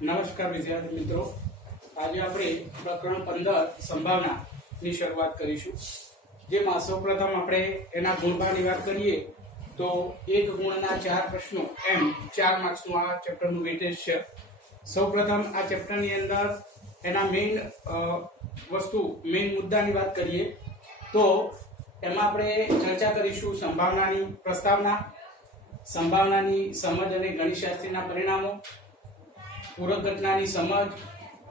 નમસ્કાર વિદ્યાર્થી મિત્રો, આજે આપણે પ્રકરણ 15 સંભાવનાની શરૂઆત કરીશું. જેમાં સૌપ્રથમ આપણે એના ગુણભાગની વાત કરીએ તો 1 ગુણના 4 પ્રશ્નો એમ 4 માર્ક્સનું આ ચેપ્ટરનું વેટેજ છે. સૌપ્રથમ આ ચેપ્ટરની અંદર એના મેઇન મુદ્દાની વાત કરીએ તો એમાં આપણે ચર્ચા કરીશું સંભાવનાની પ્રસ્તાવના, સંભાવનાની સમજ અને ગણિતશાસ્ત્રીના પરિણામો, પૂરક ઘટનાની સમજ,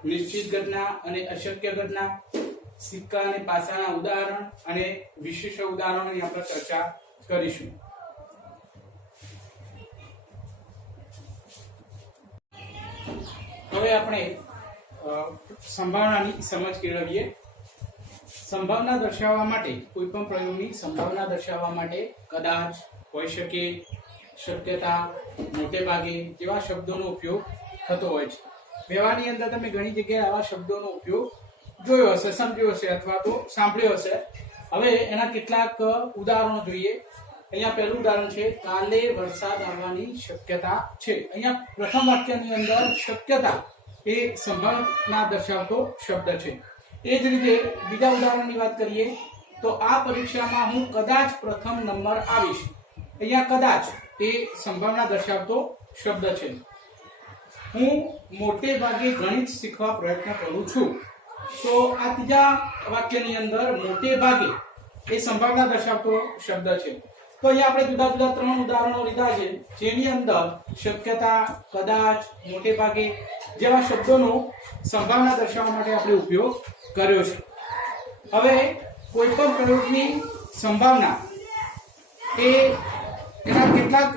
નિશ્ચિત ઘટના અને અશક્ય ઘટના, સિક્કા અને પાસાના ઉદાહરણ અને વિશિષ્ટ ઉદાહરણોની આપણે ચર્ચા કરીશું. હવે આપણે સંભાવનાની સમજ કેળવીએ. સંભાવના દર્શાવવા માટે, કોઈ પણ પ્રયોગની સંભાવના દર્શાવવા માટે કદાચ, હોઈ શકે, શક્યતા, મોટે ભાગે જેવા શબ્દોનો ઉપયોગ થતો હોય છે. વ્યવહારની અંદર તમે ઘણી જગ્યાએ આવા શબ્દોનો ઉપયોગ જોયો હશે, સમજ્યો હશે અથવા તો સાંભળ્યો હશે. હવે એના કેટલાક ઉદાહરણો જોઈએ. અહીંયા પહેલું ઉદાહરણ છે, કાલે વરસાદ આવવાની શક્યતા છે. અહીંયા પ્રથમ વાક્યની અંદર શક્યતા એ સંભાવના દર્શાવતો શબ્દ છે. એ જ રીતે બીજા ઉદાહરણની વાત કરીએ તો આ પરીક્ષામાં હું કદાચ પ્રથમ નંબર આવીશ. અહીંયા કદાચ એ સંભાવના દર્શાવતો શબ્દ છે. હું મોટે ભાગે ગણિત શીખવા પ્રયત્ન કરું છું. તો આ ત્રીજા વાક્યની અંદર મોટે ભાગે એ સંભાવના દર્શાવતો શબ્દ છે. તો અહીંયા આપણે જુદા જુદા 3 ઉદાહરણો લીધા છે, જેની અંદર શક્યતા, કદાચ, મોટે ભાગે જેવા શબ્દોનો સંભાવના દર્શાવવા માટે આપણે ઉપયોગ કર્યો છે. હવે કોઈ પણ પ્રયોગની સંભાવના એના કેટલાક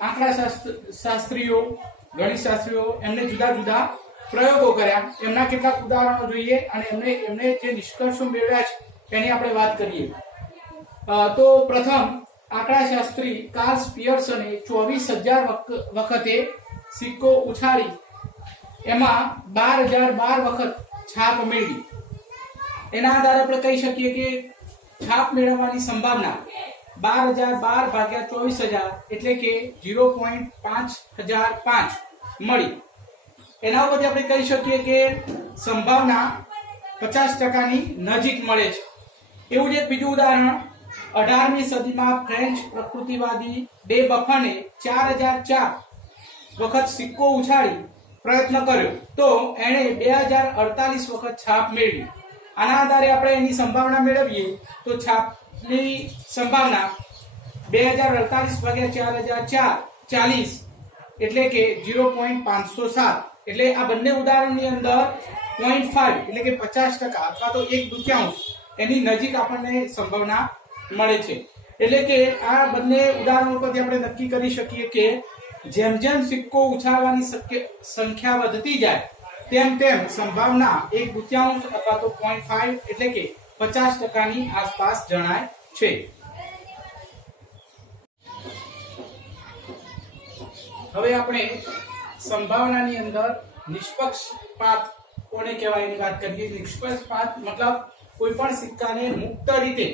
આંકડા શાસ્ત્રીઓ, ગણિતશાસ્ત્રીઓ એમને જુદા જુદા પ્રયોગો કર્યા. એમના કેટલાક ઉદાહરણો જોઈએ અને એમને જે નિષ્કર્ષો મેળવ્યા છે એની આપણે વાત કરીએ. તો પ્રથમ આંકડાશાસ્ત્રી કાર્લ પિયર્સને 24,000 વખતે સિક્કો ઉછાળી એમાં 12,012 વખત છાપ મેળવી. એના આધારે આપણે કહી શકીએ કે છાપ મેળવવાની સંભાવના 12,012 ભાગ્યા 24,000 એટલે કે 0.5005 મળી. એના ઉપરથી આપણે કહી શકીએ કે સંભાવના 50%ની નજીક મળે છે. એવું જ એક બીજું ઉદાહરણ, 18મી સદીમાં ફ્રેન્ચ પ્રકૃતિવાદી ડે બફને 4,004 વખત સિક્કો ઉછાળી પ્રયત્ન કર્યો તો એણે 2,048 વખત છાપ મેળવી. આના આધારે આપણે એની સંભાવના મેળવીએ તો છાપની સંભાવના 2,048 ભાગ્યા 4,004 એટલે કે 0.507. એટલે આ બંને ઉદાહરણની અંદર 0.5 એટલે કે 50% અથવા તો 1/2 એની નજીક આપણને સંભાવના મળે છે. એટલે કે આ બંને ઉદાહરણો પરથી આપણે નક્કી કરી શકીએ કે જેમ જેમ સિક્કો ઉછાળવાની સંખ્યા વધતી જાય તેમ તેમ સંભાવના 1/2 અથવા તો 0.5 એટલે કે 50%ની આસપાસ જણાય છે. હવે આપણે સંભાવનાની અંદર નિષ્પક્ષપાત કોને કહેવાય એની વાત કરીએ. નિષ્પક્ષપાત મતલબ કોઈ પણ સિક્કાને મુક્ત રીતે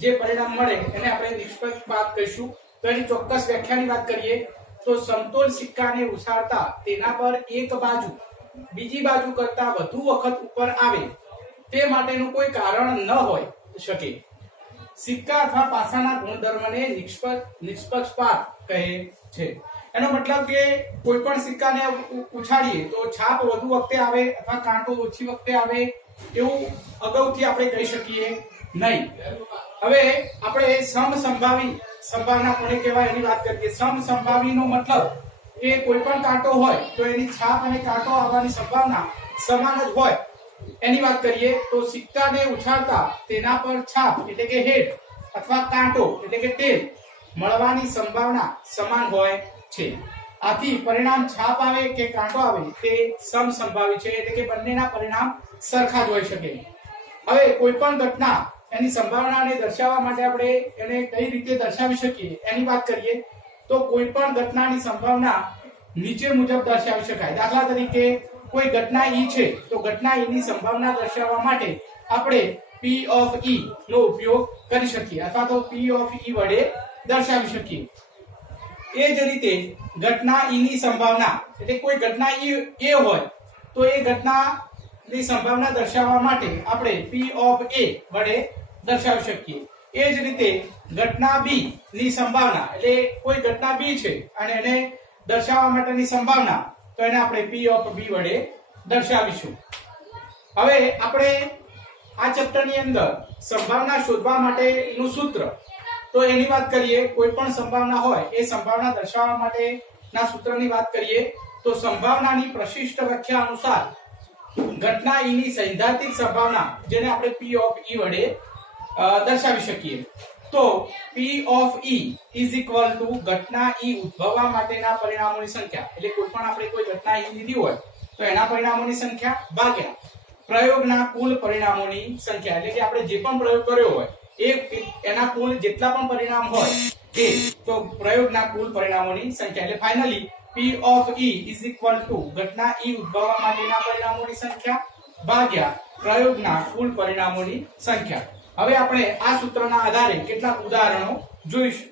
જે પરિણામ મળે એને આપણે નિષ્પક્ષપાત કહીશું. તો એની ચોક્કસ વ્યાખ્યાની વાત કરીએ તો સમતોલ સિક્કાને ઉછાળતા તેના પર એક બાજુ બીજી બાજુ કરતા વધુ વખત ઉપર આવે તે માટેનું કોઈ કારણ ન હોય શકે. સિક્કા અથવા પાસાના ગુણધર્મને નિષ્પક્ષપાત કહે છે. એનો મતલબ કે કોઈ પણ સિક્કાને ઉછાળીએ તો છાપ વધુ વખતે આવે અથવા કાંટો ઓછી વખતે આવે એવું અગાઉથી આપણે કહી શકીએ નહીં. હવે આપણે સમસંભાવી સંભાવના કોને કહેવાય એની વાત કરીએ. સમસંભાવીનો મતલબ કે કોઈ પણ કાંટો હોય તો એની છાપ અને કાંટો આવવાની સંભાવના સમાન જ હોય એની વાત કરીએ. તો સિક્કાને ઉછાળતા તેના પર છાપ એટલે કે હેડ અથવા કાંટો એટલે કે ટેલ મળવાની સંભાવના સમાન હોય છે. આથી પરિણામ છાપ આવે કે કાંટો આવે તે સમસંભાવી છે, એટલે કે બંનેના પરિણામ સરખા જ હોઈ શકે. હવે કોઈ પણ ઘટના એની સંભાવનાને દર્શાવવા માટે આપણે એને કઈ રીતે દર્શાવી શકીએ એની વાત કરીએ તો કોઈ પણ ઘટનાની સંભાવના નીચે મુજબ દર્શાવી શકાય. દાખલા તરીકે કોઈ ઘટના ઈ છે તો ઘટના ઈ ની સંભાવના દર્શાવવા માટે આપણે P of E નો ઉપયોગ કરી શકીએ અથવા તો P of E વડે દર્શાવી શકીએ. એ જ રીતે ઘટના ઈ ની સંભાવના એટલે કોઈ ઘટના એ હોય તો એ ઘટનાની સંભાવના દર્શાવવા માટે આપણે P ઓફ A વડે દર્શાવી શકીએ. એ જ રીતે ઘટના B ની સંભાવના એટલે કોઈ ઘટના B છે અને એને દર્શાવવા માટેની સંભાવના તો એને આપણે P ઓફ B વડે દર્શાવીશું. હવે આપણે આ ચેપ્ટરની અંદર સંભાવના શોધવા માટેનું સૂત્ર તો એની વાત કરીએ. કોઈ પણ સંભાવના હોય એ સંભાવના દર્શાવવા માટેના સૂત્રની વાત કરીએ તો સંભાવનાની પ્રશિષ્ટ વ્યાખ્યા અનુસાર ઘટના E ની સૈદ્ધાંતિક સંભાવના જેને આપણે P ઓફ E વડે દર્શાવી શકીએ. તો P of E is equal to ઘટના E ઉદ્ભવવા માટેના પરિણામોની સંખ્યા એટલે કોઈ પણ આપણે કોઈ ઘટના E લીધી હોય તો એના પરિણામોની સંખ્યા ભાગ્યા પ્રયોગના કુલ પરિણામોની સંખ્યા એટલે કે આપણે જે પણ પ્રયોગ કર્યો હોય એના કુલ જેટલા પણ પરિણામ હોય એ તો પ્રયોગના કુલ પરિણામોની સંખ્યા એટલે finally P of E is equal to ઘટના E ઉદ્ભવવા માટેના પરિણામોની સંખ્યા ભાગ્યા પ્રયોગના કુલ પરિણામોની સંખ્યા. હવે આપણે આ સૂત્રના આધારે કેટલાક ઉદાહરણો જોઈશું.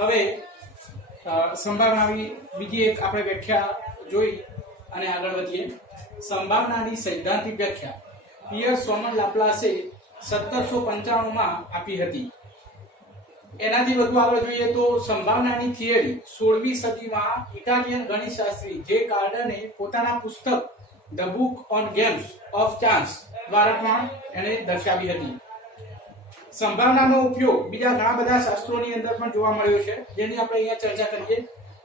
હવે સંભાવનાની બીજી એક આપણે વ્યાખ્યા જોઈ અને આગળ વધીએ. સંભાવનાની સૈદ્ધાંતિક વ્યાખ્યા પિયર્સ સોમન લાપ્લાસે 1795 માં આપી હતી. એનાથી વધુ આગળ જોઈએ તો સંભાવનાની થિયરી 16મી સદીમાં ઇટાલિયન ગણિતશાસ્ત્રી જે કાર્ડને પોતાના પુસ્તક the book on games of chance દ્વારા પણ એને દર્શાવી હતી. સંભાવનાનો ઉપયોગ બીજા ઘણા બધા શાસ્ત્રોની અંદર પણ જોવા મળ્યો છે, જેની આપણે અહીંયા ચર્ચા કરીએ.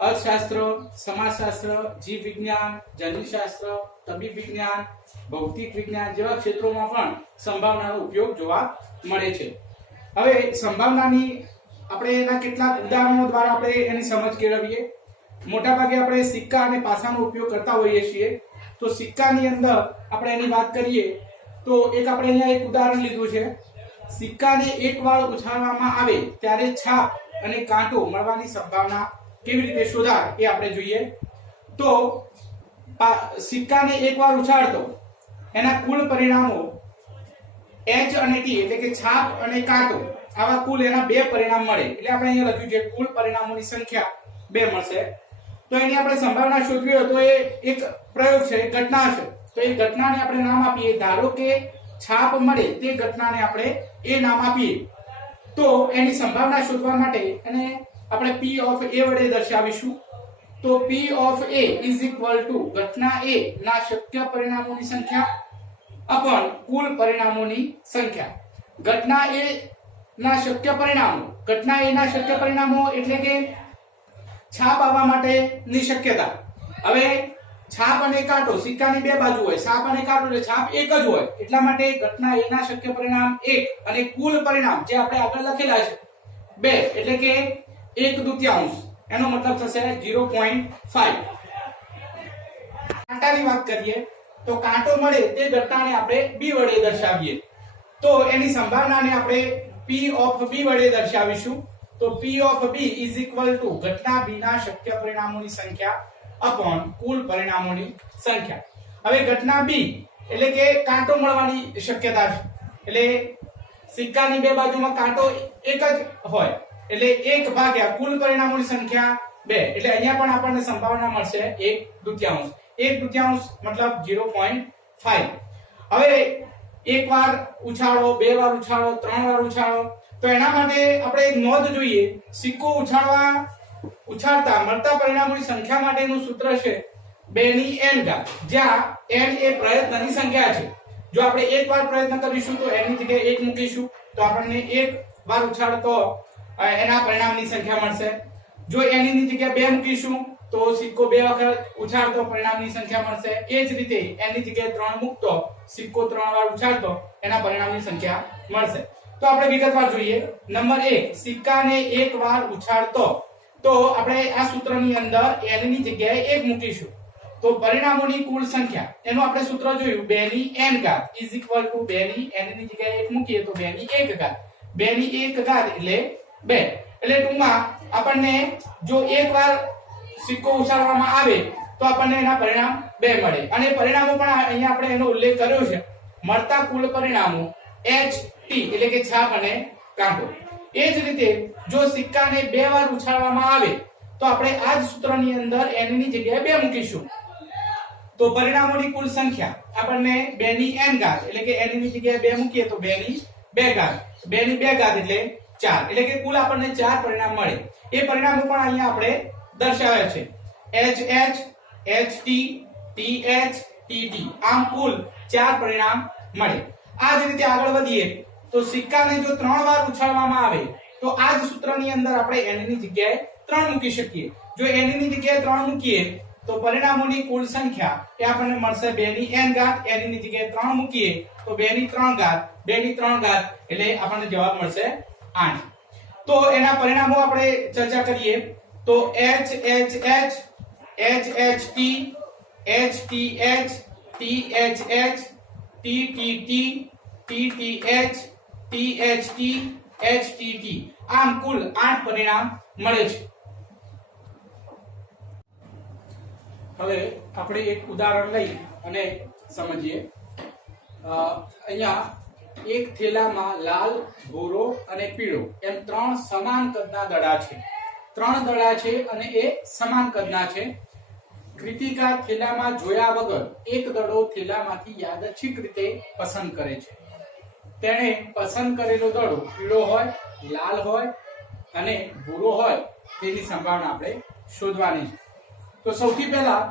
અર્થશાસ્ત્ર, સમાજશાસ્ત્ર, જીવ વિજ્ઞાન, જન્યુશાસ્ત્ર, તબીબ વિજ્ઞાન, ભૌતિક વિજ્ઞાન જેવા ક્ષેત્રોમાં પણ સંભાવનાનો ઉપયોગ જોવા મળે છે. હવે સંભાવનાની આપણે એના કેટલાક ઉદાહરણો દ્વારા આપણે એની સમજ કેળવીએ. મોટાભાગે આપણે સિક્કા અને પાસાનો ઉપયોગ કરતા હોઈએ છીએ. તો સિક્કાની અંદર આપણે એની વાત કરીએ તો એક આપણે અહીંયા એક ઉદાહરણ લીધું છે. સિક્કાને એક વાર ઉછાળવામાં આવે ત્યારે છાપ અને કાંટો મળવાની સંભાવના કેવી રીતે શોધાય એ આપણે જોઈએ. તો સિક્કાને એક વાર ઉછાળતો એના કુલ પરિણામો H અને T એટલે કે છાપ અને કાંટો આવા કુલ એના બે પરિણામ મળે. એટલે આપણે અહીંયા લખ્યું છે કુલ પરિણામોની સંખ્યા 2 મળશે. તો એની આપણે સંભાવના શોધવી હોય તો એ એક પ્રયોગ છે, એક ઘટના છે. તો એ ઘટનાને આપણે નામ આપીએ. ધારો કે છાપ મળે તે ઘટનાને આપણે એ નામ આપીએ. તો એની સંભાવના શોધવા માટે એને આપણે P ઓફ A વડે દર્શાવીશું. તો P of A is equal to ઘટના A ના શક્ય પરિણામોની સંખ્યા અપન કુલ પરિણામોની સંખ્યા. ઘટના A ના શક્ય પરિણામો, ઘટના એ ના શક્ય પરિણામો એટલે કે છાપ આવવા માટેની શક્યતા. હવે છાપ અને કાંટો સિક્કાની બે બાજુ હોય, છાપ અને કાંટો એટલે છાપ એક જ હોય, એટલા માટે ઘટના એ ના શક્ય પરિણામ 1 અને કુલ પરિણામ જે આપણે આગળ લખેલા છે 2 એટલે કે 1/2, એનો મતલબ થશે 0.5. કાંટાની વાત કરીએ તો કાંટો મળે તે ઘટનાને આપણે b વડે દર્શાવીએ તો એની સંભાવનાને આપણે p of b વડે દર્શાવીશું. તો p of b is equal to ઘટના b ના શક્ય પરિણામોની સંખ્યા upon કુલ પરિણામોની સંખ્યા. હવે ઘટના b એટલે કે કાંટો મળવાની શક્યતા છે, એટલે સિક્કાની બે બાજુમાં કાંટો એક જ હોય એટલે 1 ભાગ્યા કુલ પરિણામોની સંખ્યા 2 એટલે અહીંયા પણ આપણને સંભાવના મળશે 1/2. 1/2 મતલબ 0.5. હવે એક વાર ઉછાળો, બે વાર ઉછાળો, ત્રણ વાર ઉછાળો તો એના માટે આપણે એક નોંધ જોઈએ. સિક્કો ઉછાળતા મળતા પરિણામોની સંખ્યા માટેનું સૂત્ર છે 2 ની n ઘાત, જ્યાં n એ પ્રયત્નની સંખ્યા છે. જો આપણે એક વાર પ્રયત્ન કરીશું તો n ની જગ્યાએ 1 મૂકીશું તો આપણને એક વાર ઉછાળતો એના પરિણામની સંખ્યા મળશે. જો n ની જગ્યાએ 2 મૂકીશું તો સિક્કો બે વખત ઉછાળતો પરિણામની સંખ્યા મળશે. એ જ રીતે n ની જગ્યાએ 3 મૂકતો સિક્કો 3 વાર ઉછાળતો એના પરિણામની સંખ્યા મળશે. તો આપણે વિગતવાર જોઈએ. નંબર 1, સિક્કાને એક વાર ઉછાળતો તો આપણે આ સૂત્રની અંદર n ની જગ્યાએ 1 મૂકીશું તો પરિણામોની કુલ સંખ્યા એનું આપણે સૂત્ર જોયું 2 ની n ઘાત is equal to 2 ની n ની જગ્યાએ 1 મૂકીએ તો 2 ની 1 ઘાત. 2 ની 1 ઘાત એટલે 2. એટલે ટૂંકમાં આપણને જો એક વાર સિક્કો ઉછાળવામાં આવે તો આપણને એના પરિણામ 2 મળે. અને પરિણામો પણ અહીંયા આપણે એનો ઉલ્લેખ કર્યો છે. મળતા કુલ પરિણામો HT એટલે કે છાપ અને કાંટો. એ જ રીતે જો સિક્કાને 2 વાર ઉછાળવામાં આવે તો આપણે આ જ સૂત્રની અંદર n ની જગ્યાએ 2 મૂકીશું તો પરિણામોની કુલ સંખ્યા આપણને 2 ની n ઘાત એટલે કે n ની જગ્યાએ 2 મૂકીએ તો 2 ની 2 ઘાત. 2 ની 2 ઘાત એટલે 4 એટલે કે કુલ આપણને 4 પરિણામ મળે. એ પરિણામો પણ અહીંયા આપણે દર્શાવે છે HH, HT, TH, TT. આમ કુલ 4 પરિણામ મળે. આ જ રીતે આગળ વધીએ તો સિક્કાને જો 3 વાર ઉછાળવામાં આવે તો આ જ સૂત્રની અંદર આપણે n ની જગ્યાએ 3 મૂકી શકીએ. જો n ની જગ્યાએ 3 મૂકીએ તો પરિણામોની કુલ સંખ્યા એ આપણને મળશે 2 ની n ઘાત. n ની જગ્યાએ 3 મૂકીએ તો 2 ની 3 ઘાત. 2 ની 3 ઘાત એટલે આપણને જવાબ મળશે 8. તો એના પરિણામો આપણે ચર્ચા કરીએ તો HHH, HHT, HTH, THH, TTT, TTH, THT, HTT. આમ કુલ 8 પરિણામ મળે છે. હવે આપણે એક ઉદાહરણ લઈ અને સમજીએ. અહીંયા એક થેલામાં લાલ, ભૂરો અને પીળો એમ 3 સમાન કદના દડા છે. 3 દડા છે અને એ સમાન કદના છે. કૃતિકા થેલામાં જોયા વગર એક દડો થેલામાંથી યાદચ્છિક રીતે પસંદ કરે છે. તેણે પસંદ કરેલો દડો પીળો હોય, લાલ હોય અને ભૂરો હોય તેની સંભાવના આપણે શોધવાની છે. તો સૌથી પહેલા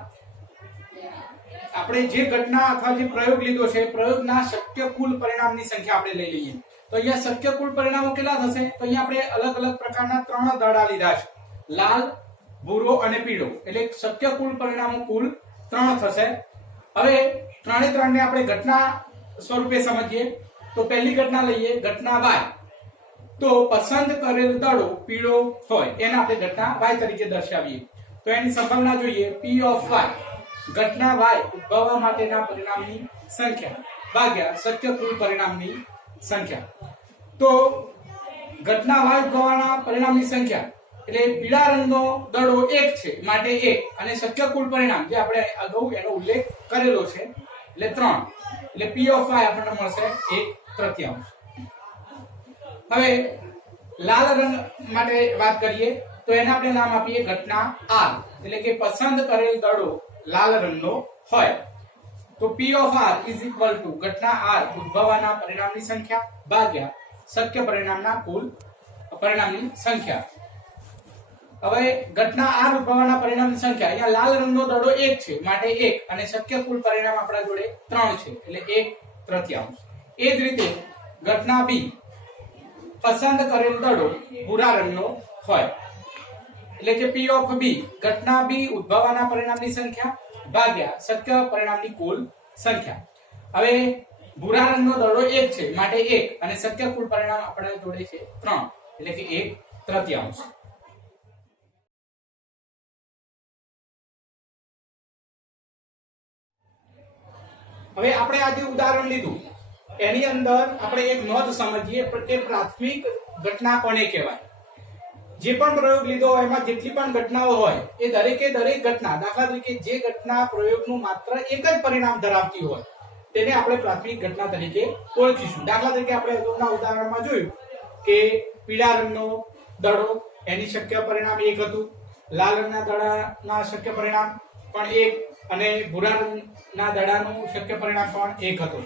આપણે જે ઘટના અથવા જે પ્રયોગ લીધો છે પ્રયોગના શક્ય કુલ પરિણામની સંખ્યા આપણે લઈ લઈએ. તો અહીંયા શક્ય કુલ પરિણામો કેટલા થશે? તો અહીંયા આપણે અલગ અલગ પ્રકારના 3 દડા લીધા છે, લાલ, ભૂરો અને પીળો. એટલે શક્ય કુલ પરિણામો કુલ 3 થશે. હવે 3 ને આપણે ઘટના સ્વરૂપે સમજીએ. તો પહેલી ઘટના લઈએ, ઘટના y. તો પસંદ કરેલ દડો પીળો હોય એને આપણે ઘટના y તરીકે દર્શાવીએ. તો એની સંભાવના જોઈએ p of y. ઘટના y ઉદ્ભવવા માટેના પરિણામની સંખ્યા ભાગ્યા શક્ય કુલ પરિણામની સંખ્યા. તો ઘટના y ઉદ્ભવવાના પરિણામની સંખ્યા એટલે પીળા રંગનો દડો 1 છે માટે 1 અને શક્ય કુલ પરિણામ જે આપણે અગાઉ એનો ઉલ્લેખ કરેલો છે એટલે 3. એટલે p of y આપણને મળશે 1/3. હવે લાલ રંગ માટે વાત કરીએ તો એને આપણે નામ આપીએ ઘટના r. એટલે કે પસંદ કરેલ દડો લાલ રંગનો હોય. તો p of r is equal to ઘટના r ઉદ્ભવવાના પરિણામની સંખ્યા ભાગ્યા શક્ય પરિણામના કુલ પરિણામની સંખ્યા. હવે ઘટના r ઉદ્ભવવાના પરિણામની સંખ્યા અહીંયા લાલ રંગનો દડો 1 છે માટે 1 અને શક્ય કુલ પરિણામ આપણા જોડે 3 છે એટલે 1/3. એ જ રીતે ઘટના b. પસંદ કરેલ દડો ભૂરા રંગનો હોય એટલે કે P of B ઘટના B ઉદ્ભવવાના પરિણામની સંખ્યા ભાગ્યા શક્ય પરિણામની કુલ સંખ્યા। હવે ભૂરા રંગનો દડો 1 છે માટે 1 અને શક્ય કુલ પરિણામ આપણે જોડે છે 3 એટલે કે 1/3। હવે આપણે આજે ઉદાહરણ લીધું એની અંદર આપણે એક નોંધ સમજીએ કે પ્રાથમિક ઘટના કોને કહેવાય। જે પણ પ્રયોગ લીધો હોય એમાં જેટલી પણ ઘટનાઓ હોય એ દરેકે દરેક ઘટના દાખલા તરીકે જે ઘટના પ્રયોગનું માત્ર એક જ પરિણામ ધરાવતી હોય તેને આપણે પ્રાથમિક ઘટના તરીકે ઓળખીશું। દાખલા તરીકે આપણે અગાઉના ઉદાહરણમાં જોયું કે પીળા રંગનો દડો એની શક્ય પરિણામ 1 હતું, લાલ રંગના દડાના શક્ય પરિણામ પણ 1 અને ભૂરા રંગના દડાનું શક્ય પરિણામ પણ 1 હતું।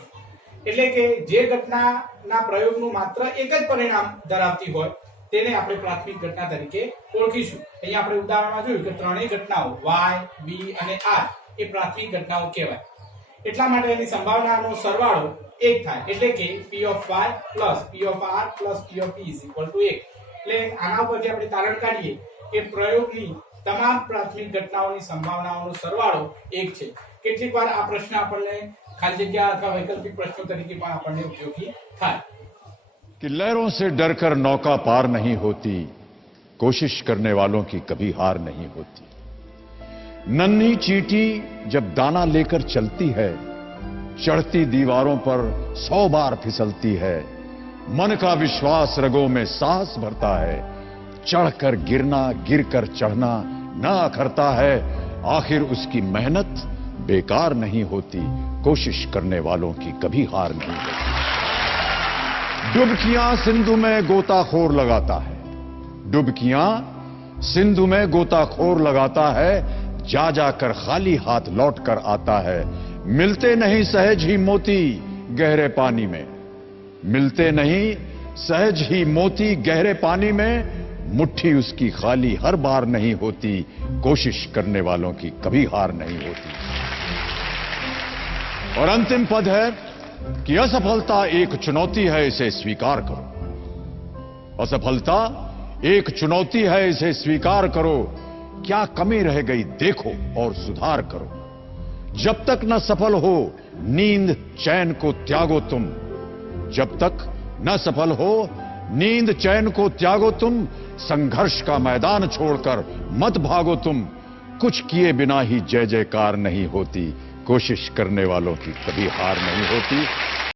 એટલે કે જે ઘટનાના પ્રયોગનું માત્ર એક જ પરિણામ ધરાવતી હોય તેને આપણે પ્રાથમિક ઘટના તરીકે ઓળખીશું। અહીંયા આપણે ઉદાહરણમાં જોયું કે ત્રણેય ઘટનાઓ y, b અને r એ પ્રાથમિક ઘટનાઓ કહેવાય। એટલા માટે એની સંભાવનાનો સરવાળો 1 થાય એટલે કે p of y plus p of r plus p of t is equal to 1। એટલે આના પરથી આપણે તારણ કાઢીએ કે પ્રયોગની તમામ પ્રાથમિક ઘટનાઓની સંભાવનાઓનો સરવાળો 1 છે। કેટલીક વાર આ પ્રશ્ન આપણને ખાલી જગ્યા અથવા વૈકલ્પિક પ્રશ્નો તરીકે પણ આપણને ઉપયોગી થાય। कि लहरों से डरकर नौका पार नहीं होती, कोशिश करने वालों की कभी हार नहीं होती। नन्ही चींटी जब दाना लेकर चलती है, चढ़ती दीवारों पर 100 बार फिसलती है। मन का विश्वास रगों में साहस भरता है, चढ़कर गिरना गिरकर चढ़ना ना अखरता है। आखिर उसकी मेहनत बेकार नहीं होती, कोशिश करने वालों की कभी हार नहीं होती। डुबकियां सिंधु में गोताखोर लगाता है, डुबकियां सिंधु में गोताखोर लगाता है, जा जाकर खाली हाथ लौट कर आता है। मिलते नहीं सहज ही मोती गहरे पानी में, मिलते नहीं सहज ही मोती गहरे पानी में। मुट्ठी उसकी खाली हर बार नहीं होती, कोशिश करने वालों की कभी हार नहीं होती। और अंतिम पद है कि असफलता एक चुनौती है, इसे स्वीकार करो। असफलता एक चुनौती है, इसे स्वीकार करो। क्या कमी रह गई देखो और सुधार करो। जब तक न सफल हो नींद चैन को त्यागो तुम, जब तक न सफल हो नींद चैन को त्यागो तुम। संघर्ष का मैदान छोड़कर मत भागो तुम, कुछ किए बिना ही जय जयकार नहीं होती, कोशिश करने वालों की कभी हार नहीं होती।